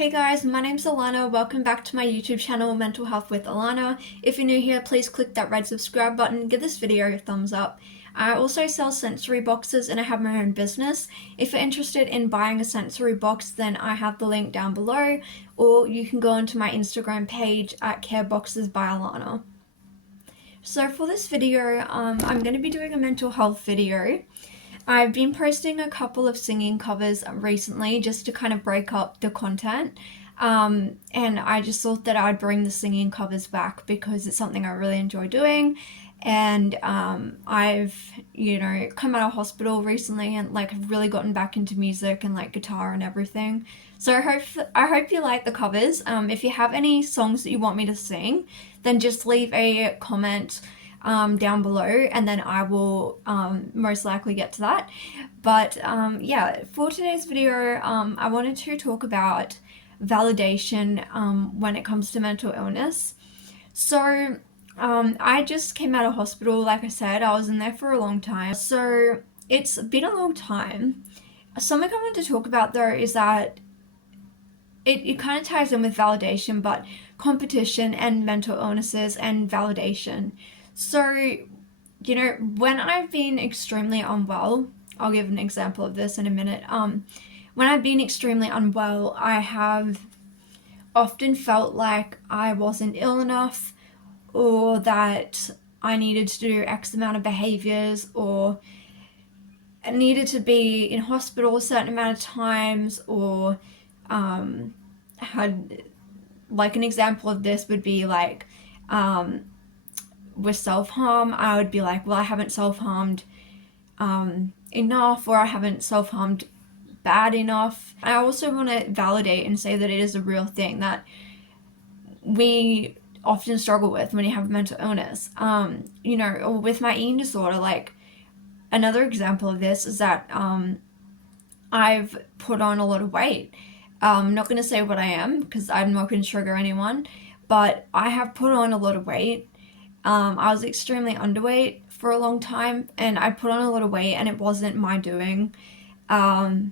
Hey guys, my name's Alana. Welcome back to my YouTube channel, Mental Health with Alana. If you're new here, please click that red subscribe button, give this video a thumbs up. I also sell sensory boxes and I have my own business. If you're interested in buying a sensory box, then I have the link down below, or you can go onto my Instagram page at Careboxes by Alana. So for this video, I'm going to be doing a mental health video. I've been posting a couple of singing covers recently just to kind of break up the content. And I just thought that I'd bring the singing covers back because it's something I really enjoy doing. And I've, come out of hospital recently and have really gotten back into music and guitar and everything. So I hope you like the covers. If you have any songs that you want me to sing, then just leave a comment down below, and then I will most likely get to that. But yeah, for today's video, I wanted to talk about validation when it comes to mental illness. So I just came out of hospital. Like I said, I was in there for a long time. So it's been a long time. Something I wanted to talk about though is that it kind of ties in with validation, but competition and mental illnesses and validation. So, when I've been extremely unwell, I'll give an example of this in a minute. When I've been extremely unwell, I have often felt like I wasn't ill enough, or that I needed to do X amount of behaviors, or I needed to be in hospital a certain amount of times, or had, an example of this would be with self-harm. I would be like, well, I haven't self-harmed enough, or I haven't self-harmed bad enough. I also want to validate and say that it is a real thing that we often struggle with when you have mental illness. Or with my eating disorder, another example of this is that I've put on a lot of weight. I'm not going to say what I am because I'm not going to trigger anyone, but I have put on a lot of weight. I was extremely underweight for a long time, and I put on a lot of weight, and it wasn't my doing. I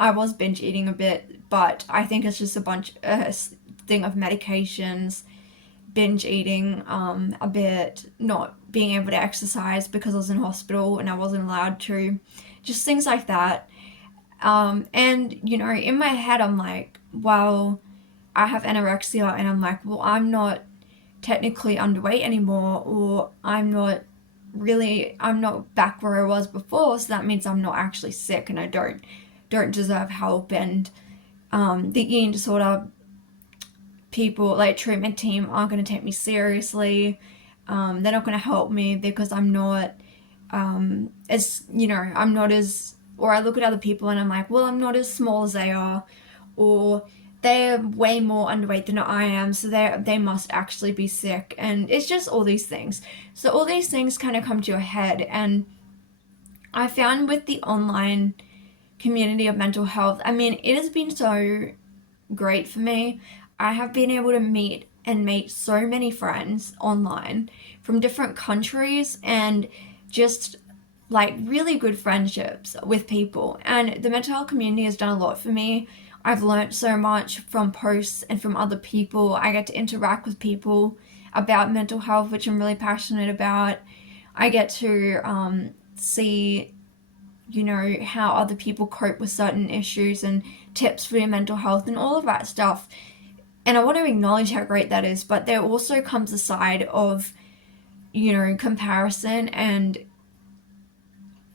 was binge eating a bit, but I think it's just a thing of medications, binge eating, a bit not being able to exercise because I was in hospital and I wasn't allowed to, just things like that. And in my head I'm like, well, I have anorexia, and I'm like, well, I'm not technically underweight anymore, or I'm not back where I was before, so that means I'm not actually sick and I don't deserve help. And the eating disorder people, treatment team, aren't going to take me seriously. They're not going to help me because I'm not I'm not as, or I look at other people and I'm like, well, I'm not as small as they are, or they're way more underweight than I am, so they must actually be sick. And it's just all these things. So all these things kind of come to your head. And I found with the online community of mental health, it has been so great for me. I have been able to meet so many friends online from different countries, and just really good friendships with people. And the mental health community has done a lot for me. I've learned so much from posts and from other people. I get to interact with people about mental health, which I'm really passionate about. I get to see, how other people cope with certain issues and tips for your mental health and all of that stuff. And I want to acknowledge how great that is, but there also comes a side of, comparison and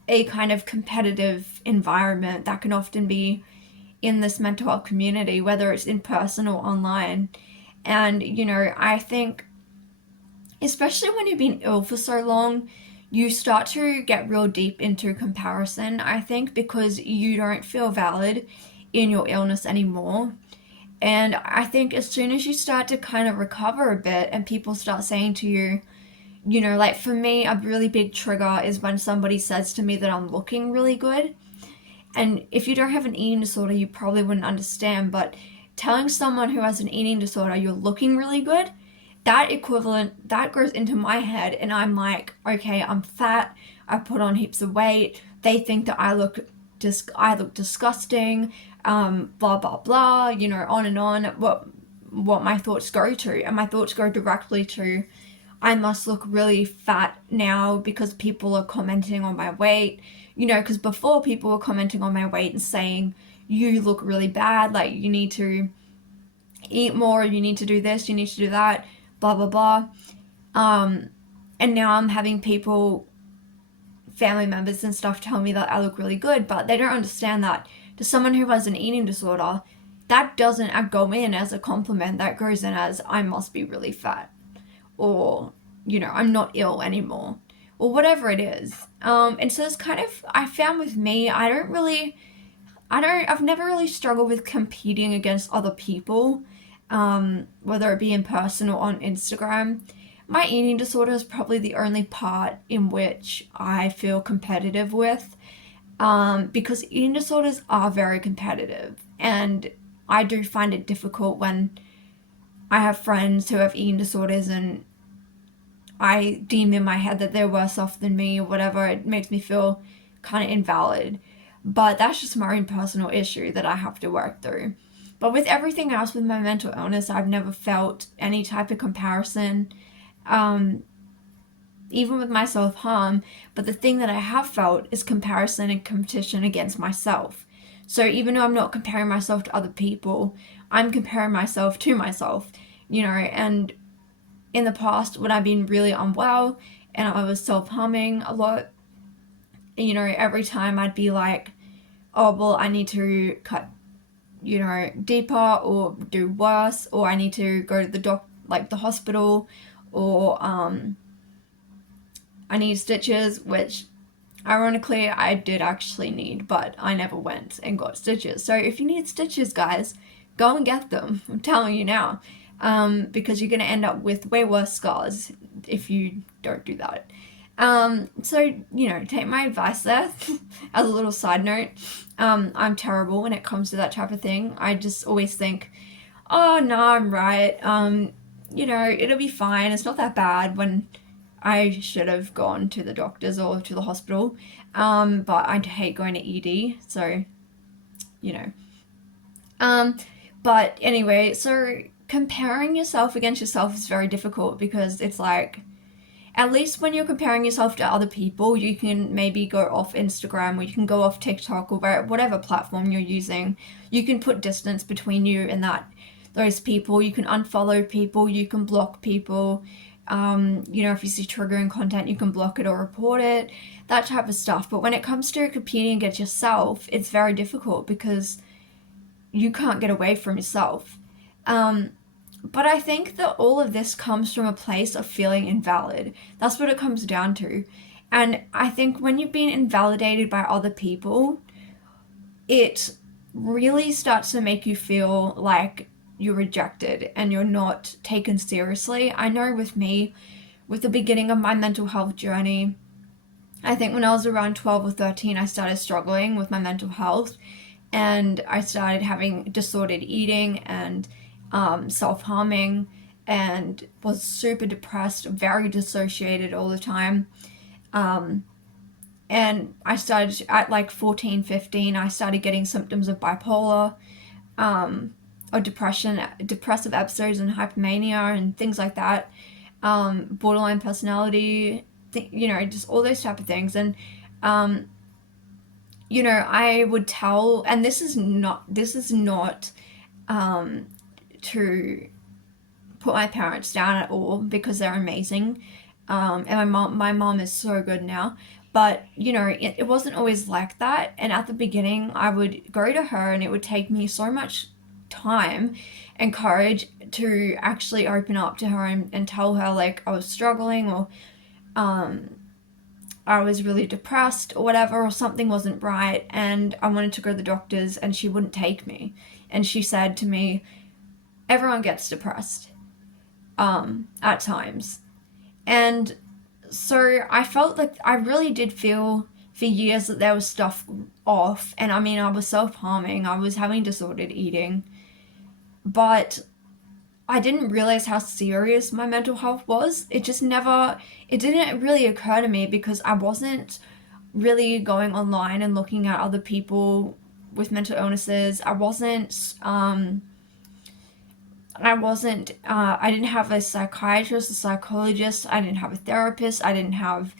a kind of competitive environment that can often be in this mental health community, whether it's in person or online. And, I think, especially when you've been ill for so long, you start to get real deep into comparison, I think, because you don't feel valid in your illness anymore. And I think as soon as you start to kind of recover a bit and people start saying to you, for me, a really big trigger is when somebody says to me that I'm looking really good. And if you don't have an eating disorder, you probably wouldn't understand, but telling someone who has an eating disorder you're looking really good, that goes into my head, and I'm like, okay, I'm fat, I put on heaps of weight, they think that I look disgusting, blah blah blah, you know, on and on, what my thoughts go to. And my thoughts go directly to, I must look really fat now because people are commenting on my weight, you know, because before people were commenting on my weight and saying, you look really bad, like you need to eat more, you need to do this, you need to do that, blah blah blah. And now I'm having people, family members and stuff, tell me that I look really good, but they don't understand that to someone who has an eating disorder, that doesn't go in as a compliment, that goes in as, I must be really fat, or, you know, I'm not ill anymore, or whatever it is. And so it's kind of, I found with me, I've never really struggled with competing against other people, whether it be in person or on Instagram. My eating disorder is probably the only part in which I feel competitive with, because eating disorders are very competitive, and I do find it difficult when I have friends who have eating disorders and I deem in my head that they're worse off than me or whatever. It makes me feel kind of invalid. But that's just my own personal issue that I have to work through. But with everything else with my mental illness, I've never felt any type of comparison, even with my self-harm. But the thing that I have felt is comparison and competition against myself. So even though I'm not comparing myself to other people, I'm comparing myself to myself, you know. And in the past, when I've been really unwell and I was self-harming a lot, you know, every time I'd be like, oh, well, I need to cut, you know, deeper or do worse, or I need to go to the hospital, or I need stitches, which ironically I did actually need, but I never went and got stitches. So if you need stitches, guys, go and get them. I'm telling you now, because you're going to end up with way worse scars if you don't do that. So, you know, take my advice there. As a little side note, I'm terrible when it comes to that type of thing. I just always think, oh, no, I'm right. You know, it'll be fine. It's not that bad, when I should have gone to the doctors or to the hospital. But I hate going to ED, so, you know. But anyway, so comparing yourself against yourself is very difficult, because it's like, at least when you're comparing yourself to other people, you can maybe go off Instagram, or you can go off TikTok, or whatever platform you're using. You can put distance between you and those people. You can unfollow people, you can block people. You know, if you see triggering content, you can block it or report it, that type of stuff. But when it comes to competing against yourself, it's very difficult, because you can't get away from yourself. But I think that all of this comes from a place of feeling invalid. That's what it comes down to. And I think when you've been invalidated by other people, it really starts to make you feel like you're rejected and you're not taken seriously. I know with me, with the beginning of my mental health journey, I think when I was around 12 or 13, I started struggling with my mental health, and I started having disordered eating and self-harming, and was super depressed, very dissociated all the time. And I started at like 14, 15, I started getting symptoms of bipolar, or depression, depressive episodes and hypomania and things like that, borderline personality, you know, just all those type of things. And, you know, I would tell, and this is not, to put my parents down at all, because they're amazing. And my mom is so good now. But, you know, it wasn't always like that. And at the beginning, I would go to her, and it would take me so much time and courage to actually open up to her and tell her, like, I was struggling, or I was really depressed or whatever, or something wasn't right, and I wanted to go to the doctors, and she wouldn't take me. And she said to me, everyone gets depressed at times. And so I felt like, I really did feel for years that there was stuff off. And I mean, I was self-harming, I was having disordered eating, but I didn't realize how serious my mental health was. It didn't really occur to me, because I wasn't really going online and looking at other people with mental illnesses. I didn't have a psychiatrist, a psychologist, I didn't have a therapist, I didn't have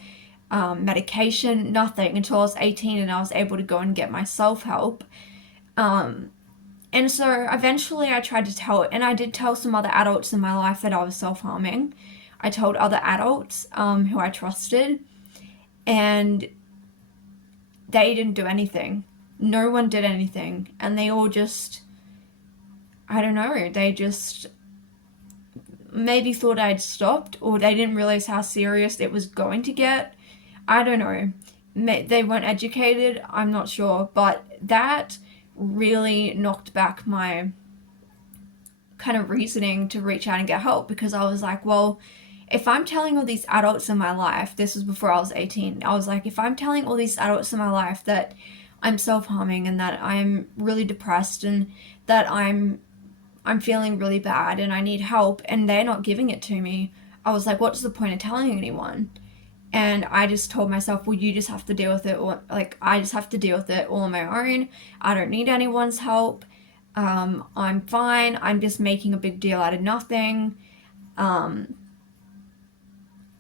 medication, nothing until I was 18 and I was able to go and get my self-help. And so eventually I tried to tell, and I did tell some other adults in my life that I was self-harming. I told other adults who I trusted, and they didn't do anything. No one did anything. And they all just, I don't know, they just maybe thought I'd stopped, or they didn't realize how serious it was going to get. I don't know. They weren't educated, I'm not sure. But that really knocked back my kind of reasoning to reach out and get help, because I was like, well, if I'm telling all these adults in my life, this was before I was 18, I was like, if I'm telling all these adults in my life that I'm self-harming and that I'm really depressed and that I'm feeling really bad and I need help, and they're not giving it to me, I was like, what's the point of telling anyone? And I just told myself, well, you just have to deal with it, or like, I just have to deal with it all on my own. I don't need anyone's help. I'm fine. I'm just making a big deal out of nothing,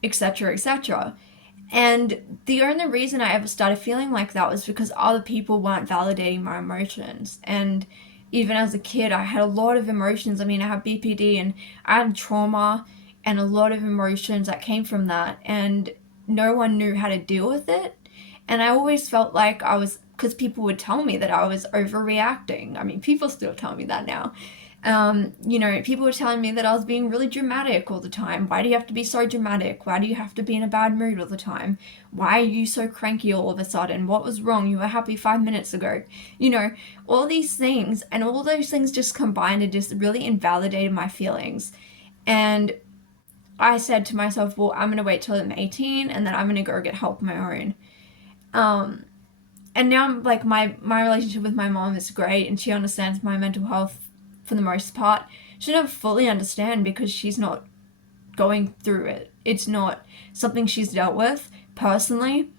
etc., etc. And the only reason I ever started feeling like that was because other people weren't validating my emotions. And even as a kid, I had a lot of emotions. I mean, I had BPD and I had trauma and a lot of emotions that came from that. And no one knew how to deal with it. And I always felt like I was, because people would tell me that I was overreacting. I mean, people still tell me that now. People were telling me that I was being really dramatic all the time. Why do you have to be so dramatic? Why do you have to be in a bad mood all the time? Why are you so cranky all of a sudden? What was wrong? You were happy 5 minutes ago. All these things, and all those things just combined and just really invalidated my feelings. And I said to myself, well, I'm going to wait till I'm 18 and then I'm going to go get help on my own. And now, like, my relationship with my mom is great, and she understands my mental health for the most part. She doesn't fully understand because she's not going through it. It's not something she's dealt with personally.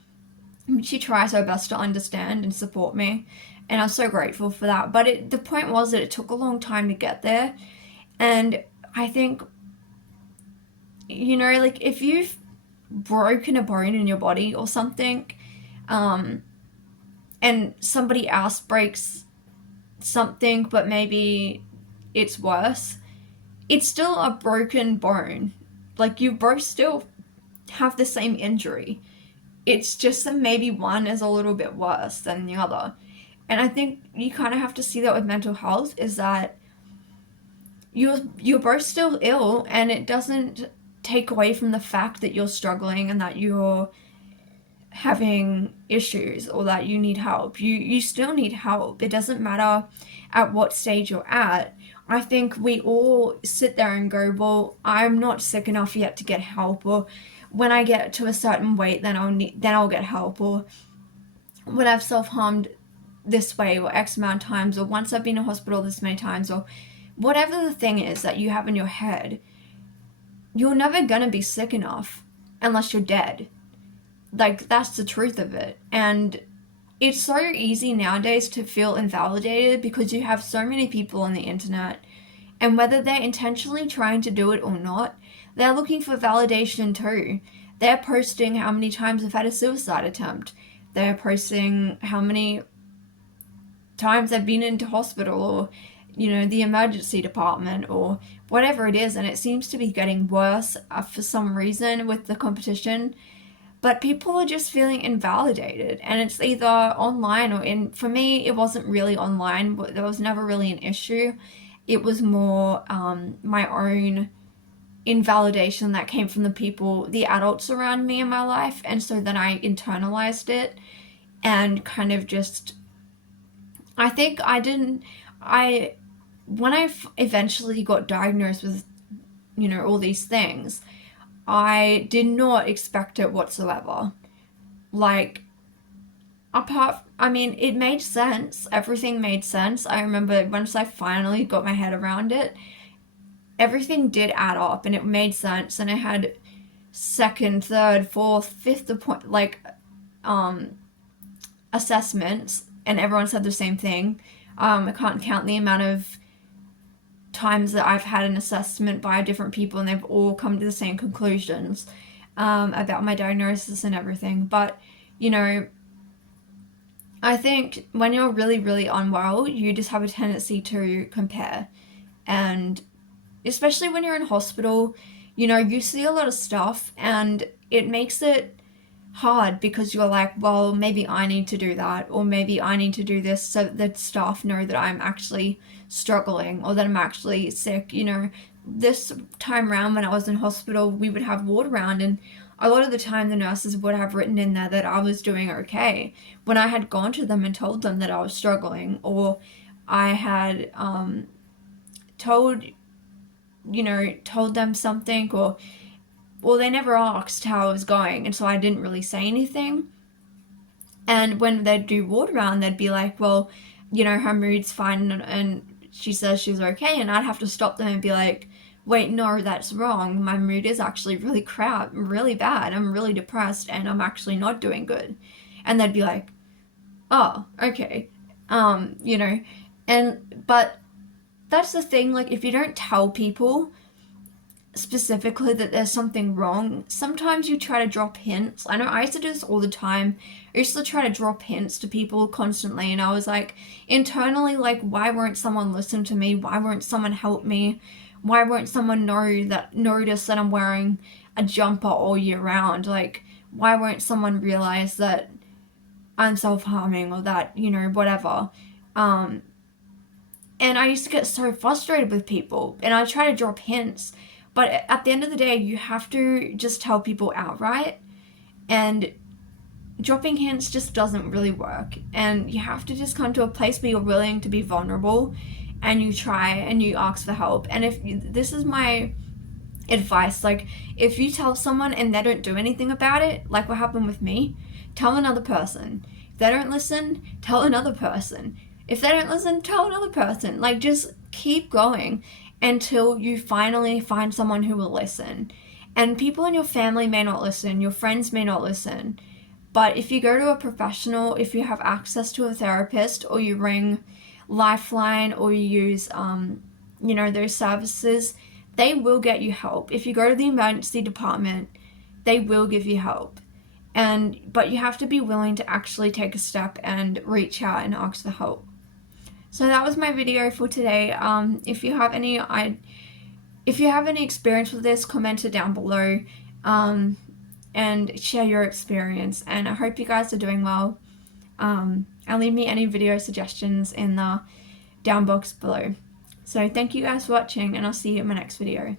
She tries her best to understand and support me, and I'm so grateful for that. But the point was that it took a long time to get there. And I think, like, if you've broken a bone in your body or something, and somebody else breaks something, but maybe it's worse, it's still a broken bone. Like, you both still have the same injury. It's just that maybe one is a little bit worse than the other. And I think you kind of have to see that with mental health, is that you're both still ill, and it doesn't take away from the fact that you're struggling and that you're having issues or that you need help. You still need help. It doesn't matter at what stage you're at. I think we all sit there and go, well, I'm not sick enough yet to get help, or when I get to a certain weight, then I'll get help, or when I've self-harmed this way or X amount of times, or once I've been in hospital this many times, or whatever the thing is that you have in your head, you're never gonna be sick enough unless you're dead. Like, that's the truth of it. And it's so easy nowadays to feel invalidated because you have so many people on the internet, and whether they're intentionally trying to do it or not, they're looking for validation too. They're posting how many times they've had a suicide attempt. They're posting how many times they've been into hospital, or the emergency department, or whatever it is. And it seems to be getting worse for some reason with the competition. But people are just feeling invalidated, and it's either online or for me, it wasn't really online, but there was never really an issue. It was more my own invalidation that came from the adults around me in my life. And so then I internalized it and kind of just, I think when I eventually got diagnosed with, all these things, I did not expect it whatsoever. Like, it made sense. Everything made sense. I remember once I finally got my head around it, everything did add up and it made sense. And I had second, third, fourth, fifth assessments and everyone said the same thing. I can't count the amount of times that I've had an assessment by different people and they've all come to the same conclusions about my diagnosis and everything. But, you know, I think when you're really, really unwell, you just have a tendency to compare. And especially when you're in hospital, you know, you see a lot of stuff and it makes it hard because you're like, well, maybe I need to do that, or maybe I need to do this so that staff know that I'm actually struggling or that I'm actually sick. You know, this time around when I was in hospital, we would have ward round, and a lot of the time the nurses would have written in there that I was doing okay when I had gone to them and told them that I was struggling, or I had told told them something, or well, they never asked how I was going, and so I didn't really say anything. And when they'd do ward round, they'd be like, well, you know, her mood's fine, and she says she's okay, and I'd have to stop them and be like, wait, no, that's wrong. My mood is actually really crap, really bad. I'm really depressed, and I'm actually not doing good. And they'd be like, oh, okay, you know, but that's the thing, like, if you don't tell people specifically that there's something wrong, sometimes you try to drop hints. I know I used to do this all the time. I used to try to drop hints to people constantly, and I was like, internally, like, why won't someone listen to me? Why won't someone help me? Why won't someone notice that I'm wearing a jumper all year round? Like, why won't someone realize that I'm self-harming, or that, you know, whatever. And I used to get so frustrated with people, and I try to drop hints, but at the end of the day, you have to just tell people outright, and dropping hints just doesn't really work. And you have to just come to a place where you're willing to be vulnerable, and you try and you ask for help. And if this is my advice, like, if you tell someone and they don't do anything about it, like what happened with me, tell another person. If they don't listen, tell another person. If they don't listen, tell another person. Like, just keep going until you finally find someone who will listen. And people in your family may not listen, your friends may not listen, but if you go to a professional, if you have access to a therapist, or you ring Lifeline, or you use those services, they will get you help. If you go to the emergency department, they will give you help. But you have to be willing to actually take a step and reach out and ask for help. So that was my video for today. If you have any experience with this, comment it down below, and share your experience. And I hope you guys are doing well. And leave me any video suggestions in the down box below. So thank you guys for watching, and I'll see you in my next video.